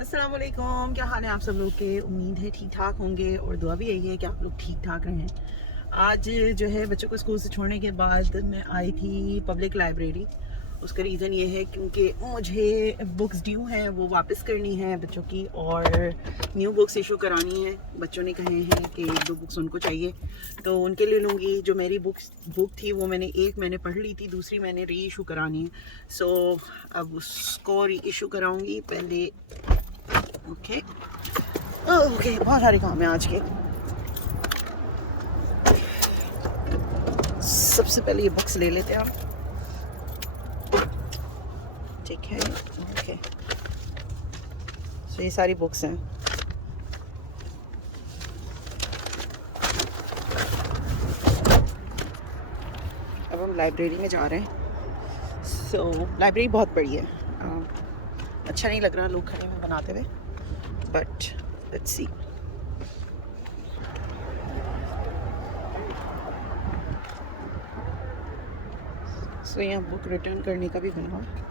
अस्सलाम वालेकुम, क्या हाल है आप सब लोग के। उम्मीद है ठीक ठाक होंगे और दुआ भी यही है कि आप लोग ठीक ठाक रहें। आज जो है बच्चों को स्कूल से छोड़ने के बाद मैं आई थी पब्लिक लाइब्रेरी। उसका रीज़न ये है क्योंकि मुझे बुक्स ड्यू हैं, वो वापस करनी है बच्चों की, और न्यू बुक्स इशू करानी है। बच्चों ने कहे हैं कि 1-2 बुक्स उनको चाहिए, तो उनके लिए लूँगी। जो मेरी बुक थी वो मैंने पढ़ ली थी, दूसरी मैंने री इशू करानी है। सो अब उसको री इशू कराऊँगी पहले। ओके ओके, बहुत सारे काम है आज के। सबसे पहले ये बुक्स ले लेते हैं हम, ठीक है। ओके, सो ये सारी बुक्स हैं। अब हम लाइब्रेरी में जा रहे हैं। सो लाइब्रेरी बहुत बड़ी है। अच्छा नहीं लग रहा लोग खड़े हुए बनाते हुए, बट लेट्स सी। सो यहाँ बुक रिटर्न करने का भी बना हुआ है।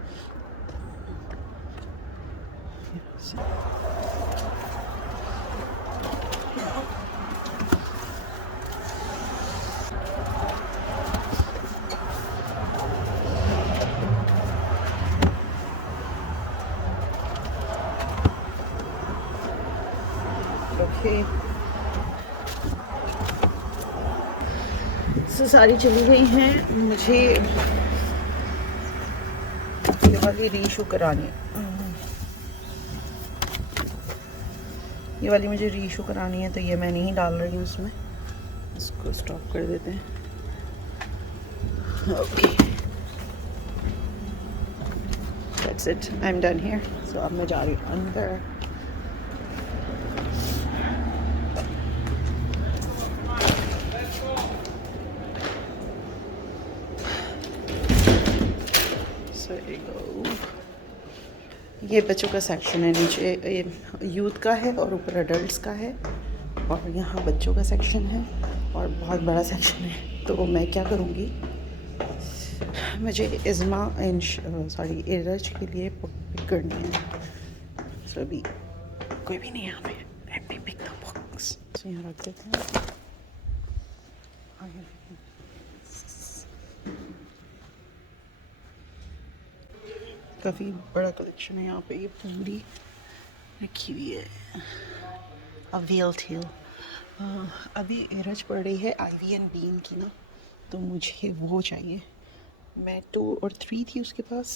ओके, सो सारी चली गई हैं। मुझे ये वाली रीइशू करानी है। ये वाली मुझे रीइशू करानी है, तो ये मैं नहीं डाल रही हूँ उसमें। इसको स्टॉप कर देते हैं। Okay, that's it, I am done here. So अब मैं जा रही हूँ अंदर। So here you go. ये बच्चों का सेक्शन है, नीचे यूथ का है और ऊपर अडल्ट्स का है, और यहाँ बच्चों का सेक्शन है और बहुत बड़ा सेक्शन है। तो मैं क्या करूँगी, मुझे इज़्मा एरज के लिए पिक करनी है। सो अभी कोई भी नहीं है यहाँ पे। Let me pick the books. So यहाँ रख देते हैं। काफ़ी बड़ा कलेक्शन है यहाँ पे, ये पूरी रखी हुई है। Avail Thiel. अभी एरज पड़ रही है आईवी एंड बीन की ना, तो मुझे वो चाहिए। मैं 2 और 3 थी उसके पास,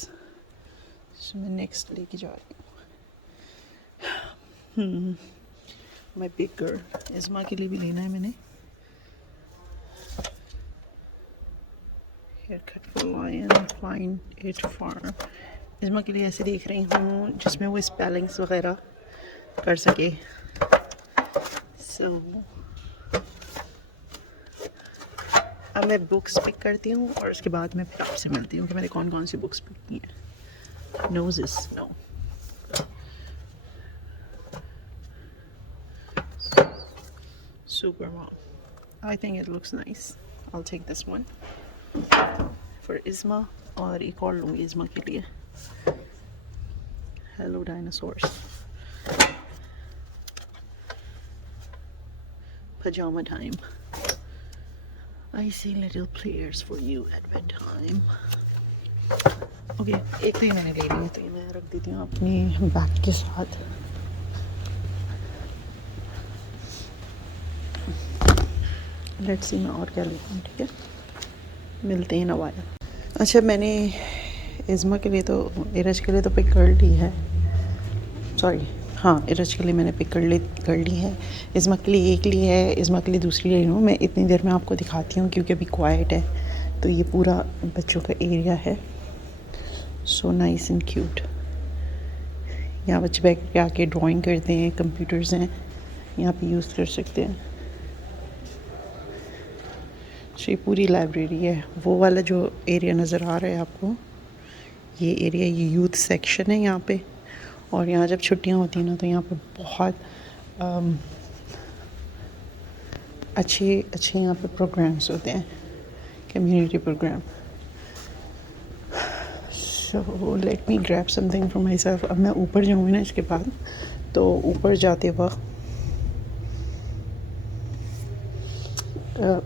सो मैं नेक्स्ट लेके जा रही हूँ। माई बिग गर्ल इज़्मा के लिए भी लेना है मैंने। Haircut for lion, find it farm. Izma के लिए ऐसे देख रही हूँ जिसमें वो स्पेलिंग्स वगैरह कर सके। सो अब मैं बुक्स पिक करती हूँ और उसके बाद मैं फिर आपसे मिलती हूँ कि मैंने कौन कौन सी बुक्स पिक की हैं। Noses know, super mom, I think it looks nice, I will take this one for Izma. और एक और लूँगी इज़्मा के लिए, hello dinosaurs, pajama time. I see little players for you at bedtime. Okay, एक तो ये मैंने ले ली है, तो ये मैं रख देती हूँ अपनी बैग के साथ। लेट्स सी मैं और क्या लेती हूँ, ठीक है। मिलते हैं नवाया। अच्छा, मैंने इज़्मा के लिए तो, इरज के लिए तो पिक कर ली है। सॉरी, हाँ, इरज के लिए मैंने पिक कर ली है। इज़्मा के लिए एक ली है, इज़्मा के लिए दूसरी ले लूँ। मैं इतनी देर में आपको दिखाती हूँ क्योंकि अभी क्वाइट है। तो ये पूरा बच्चों का एरिया है, सो नाइस एंड क्यूट। यहाँ बच्चे बैठ के आके ड्राइंग करते हैं, कंप्यूटर्स हैं यहाँ पे यूज़ कर सकते हैं। सो ये पूरी लाइब्रेरी है। वो वाला जो एरिया नज़र आ रहा है आपको, ये एरिया, ये यूथ सेक्शन है यहाँ पे। और यहाँ जब छुट्टियाँ होती हैं ना, तो यहाँ पे बहुत अच्छे यहाँ पे प्रोग्राम्स होते हैं, community program. So let me grab something for my self. अब मैं ऊपर जाऊँगी ना इसके बाद, तो ऊपर जाते वक्त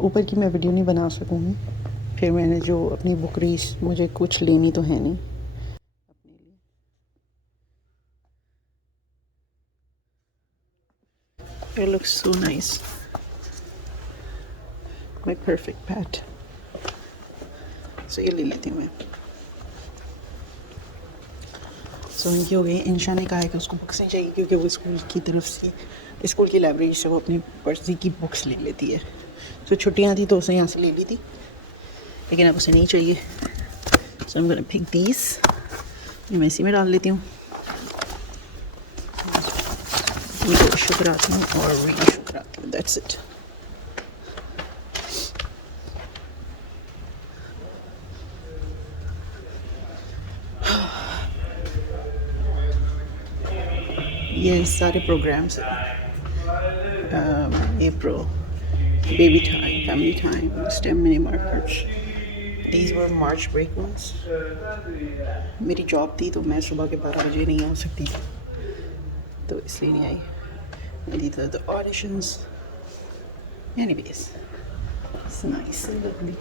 ऊपर की मैं वीडियो नहीं बना सकूँगी। फिर मैंने जो अपनी बुक रीस, मुझे कुछ लेनी तो है नहीं अपने लिए। It looks so nice, my perfect pet. So ये ले लेती हूँ मैं। सो इनकी हो गई। इंशा ने कहा है कि उसको बुक्स नहीं चाहिए क्योंकि वो स्कूल की तरफ से, स्कूल की लाइब्रेरी से वो अपनी पर्सी की बुक्स ले लेती है। सो छुट्टियाँ थी तो उसने यहाँ से ले ली थी, लेकिन अब उसे नहीं चाहिए। सो आई एम गोना पिक दीस। ये मैं इसी में डाल लेती हूँ। ये शुक्राती हूँ और ये शुक्राती हूँ, दैट्स इट। ये सारे प्रोग्राम्स ये pro baby time, family time, stem mini markers, these were March break ones। मेरी जॉब थी तो मैं सुबह के 12 बजे नहीं आ सकती थी, तो इसलिए नहीं आई। These are the auditions. Anyways, it's nice and lovely.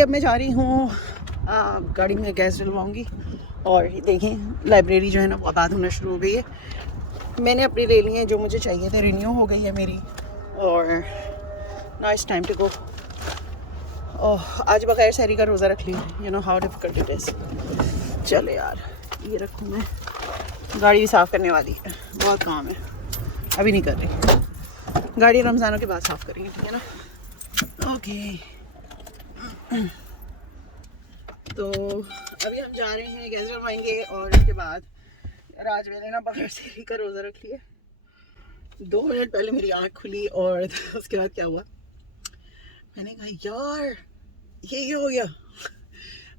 अब मैं जा रही हूँ, गाड़ी में गैस डलवाऊँगी। और देखें लाइब्रेरी जो है ना वो आबाद होना शुरू हो गई है। मैंने अपनी ले ली है जो मुझे चाहिए थे, रिन्यू हो गई है मेरी। और now it's time to go. आज बगैर सहरी का रोज़ा रख लिया। You know how difficult it is. चले यार, ये रखूँ मैं। गाड़ी भी साफ़ करने वाली है, बहुत काम है, अभी नहीं कर रही। गाड़ी रमज़ानों के बाद साफ़ करेंगे, ठीक है ना। ओके तो अभी हम जा रहे हैं, गैस डलवाएंगे और उसके बाद आज मैंने ना बगैर सहरी का रोज़ा रख लिया। 2 मिनट पहले मेरी आँख खुली और उसके बाद क्या हुआ, मैंने कहा यार ये हो गया।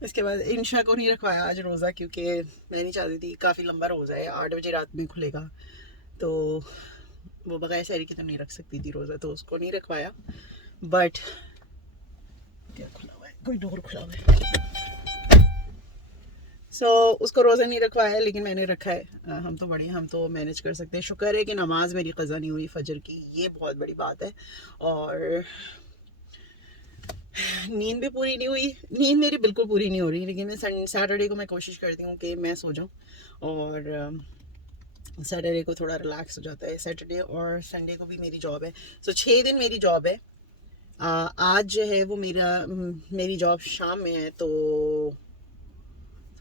उसके बाद इंशा को नहीं रखवाया आज रोज़ा, क्योंकि मैं नहीं चाहती थी, काफ़ी लंबा रोज़ा है, 8 बजे रात में खुलेगा, तो वो बगैर सहरी के तो नहीं रख सकती थी रोज़ा, तो उसको नहीं रखवाया। बट क्या खुला हुआ है, कोई डोर खुला हुआ है। सो उसको रोज़ा नहीं रखवाया, लेकिन मैंने रखा है। हम तो बड़े, हम तो मैनेज कर सकते हैं। शुक्र है कि नमाज मेरी क़ज़ा नहीं हुई फजर की, ये बहुत बड़ी बात है। और नींद भी पूरी नहीं हुई, नींद मेरी बिल्कुल पूरी नहीं हो रही, लेकिन मैं सैटरडे को मैं कोशिश करती हूँ कि मैं सो जाऊँ और सैटरडे को थोड़ा रिलैक्स हो जाता है। सैटरडे और संडे को भी मेरी जॉब है, सो 6 दिन मेरी जॉब है। आज जो है वो मेरी जॉब शाम में है, तो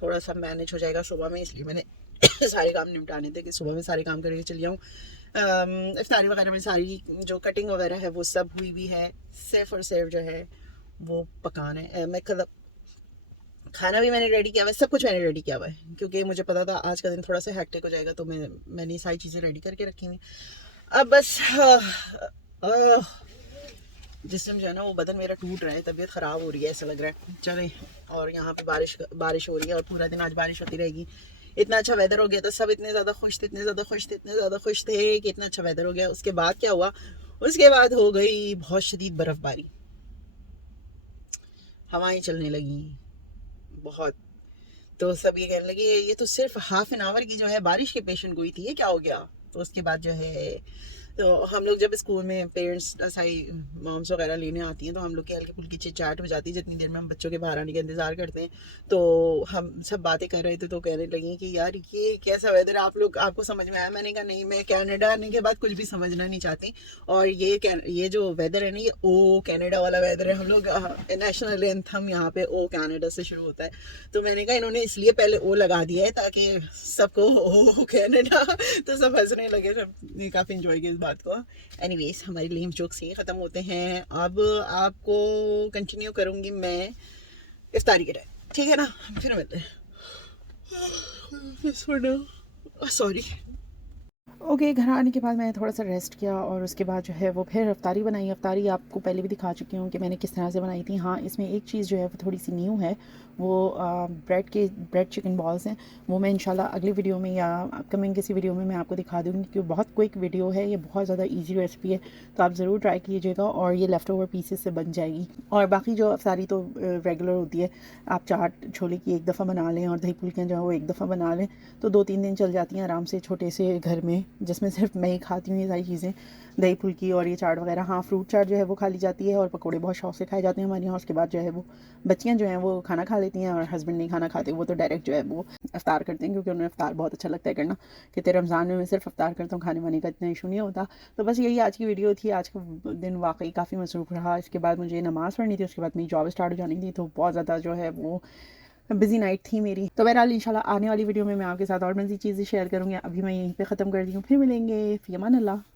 थोड़ा सा मैनेज हो जाएगा सुबह में, इसलिए मैंने सारे काम निपटाने थे कि सुबह में सारे काम करके चली जाऊँ। इफ्तारी वगैरह में सारी जो कटिंग वगैरह है वो सब हुई भी है, सिर्फ और सिर्फ जो है वो पकाना है। मैं खाना भी मैंने रेडी किया हुआ है, सब कुछ मैंने रेडी किया हुआ है, क्योंकि मुझे पता था आज का दिन थोड़ा सा हेक्टिक हो जाएगा, तो मैंने सारी चीज़ें रेडी करके रखी हुई। अब बस जिसम जो है ना वो बदन मेरा टूट रहा है, तबीयत ख़राब हो रही है ऐसा लग रहा है। चले, और यहाँ पे बारिश हो रही है और पूरा दिन आज बारिश होती रहेगी। इतना अच्छा वेदर हो गया था, सब इतने ज़्यादा खुश थे, इतने ज़्यादा खुश थे, इतने ज़्यादा खुश थे कि इतना अच्छा वेदर हो गया। उसके बाद क्या हुआ, उसके बाद हो गई बहुत शदीद बर्फ़बारी, हवाएं चलने लगी बहुत। तो सब ये कहने लगे ये तो सिर्फ हाफ एन आवर की जो है बारिश के पेशेंट गोई थी, ये क्या हो गया। तो उसके बाद जो है, तो हम लोग जब स्कूल में पेरेंट्स साई मॉम्स वगैरह लेने आती हैं, तो हम लोग की हल्की फुल्की चिट-चाट हो जाती है जितनी देर में हम बच्चों के बाहर आने का इंतज़ार करते हैं। तो हम सब बातें कर रहे थे, तो कहने लगी कि यार ये कैसा वेदर है, आपको समझ में आया। मैंने कहा नहीं, मैं कनाडा आने के बाद कुछ भी समझना नहीं चाहती। और ये जो वेदर है ना, ये ओ कनाडा वाला वेदर है। हम लोग नेशनल एंथम यहाँ पे ओ कनाडा से शुरू होता है, तो मैंने कहा इन्होंने इसलिए पहले ओ लगा दिया है ताकि सबको ओ कनाडा, तो सब हंसने लगे, सब काफ़ी इंजॉय किया इस बात को। एनीवेज, हमारी लेम जोक्स ये ख़त्म होते हैं। अब आपको कंटिन्यू करूँगी मैं इफ्तारी के टाइम, ठीक है ना। फिर मिलते हैं। सॉरी। ओके, घर आने के बाद मैंने थोड़ा सा रेस्ट किया और उसके बाद जो है वो फिर अफ्तारी बनाई। अफ्तारी आपको पहले भी दिखा चुकी हूँ कि मैंने किस तरह से बनाई थी। हाँ, इसमें एक चीज़ जो है वो थोड़ी सी न्यू है, वो ब्रेड चिकन बॉल्स हैं। वो मैं इंशाल्लाह अगली वीडियो में या अपकमिंग किसी वीडियो में मैं आपको दिखा दूँगी, क्योंकि बहुत क्विक वीडियो है, ये बहुत ज़्यादा ईजी रेसिपी है, तो आप ज़रूर ट्राई कीजिएगा और ये लेफ़्ट ओवर पीसेस से बन जाएगी। और बाकी जो अफ्तारी तो रेगुलर होती है, आप चाट छोले की एक दफ़ा बना लें और दही फुल्कियाँ जो है वो एक दफ़ा बना लें तो 2-3 दिन चल जाती हैं आराम से छोटे से घर में, जिसमें सिर्फ मैं ही खाती हूँ ये सारी चीज़ें, दही फुल्की और ये चाट वगैरह। हाँ, फ्रूट चाट जो है वो खा ली जाती है और पकोड़े बहुत शौक से खाए जाते हैं हमारे यहाँ। उसके बाद जो है वो बच्चियाँ जो हैं वो खाना खा लेती हैं और हस्बैंड नहीं खाना खाते, वो तो डायरेक्ट जो है वो इफ्तार करते हैं, क्योंकि उन्हें इफ्तार बहुत अच्छा लगता है करना। कहते हैं रमज़ान में मैं सिर्फ इफ्तार करता हूँ, खाने वाने का इतना इशू नहीं होता। तो बस यही आज की वीडियो थी। आज का दिन वाकई काफ़ी मसरूफ़ रहा। इसके बाद मुझे नमाज़ पढ़नी थी, उसके बाद मेरी जॉब स्टार्ट हो जानी थी, तो बहुत ज़्यादा जो है वो बिजी नाइट थी मेरी। तो बहरहाल इंशाल्लाह आने वाली वीडियो में मैं आपके साथ और मज़ीद चीज़ें शेयर करूँगी। अभी मैं यहीं पे ख़त्म कर दी हूँ, फिर मिलेंगे। फ़ी अमान अल्लाह।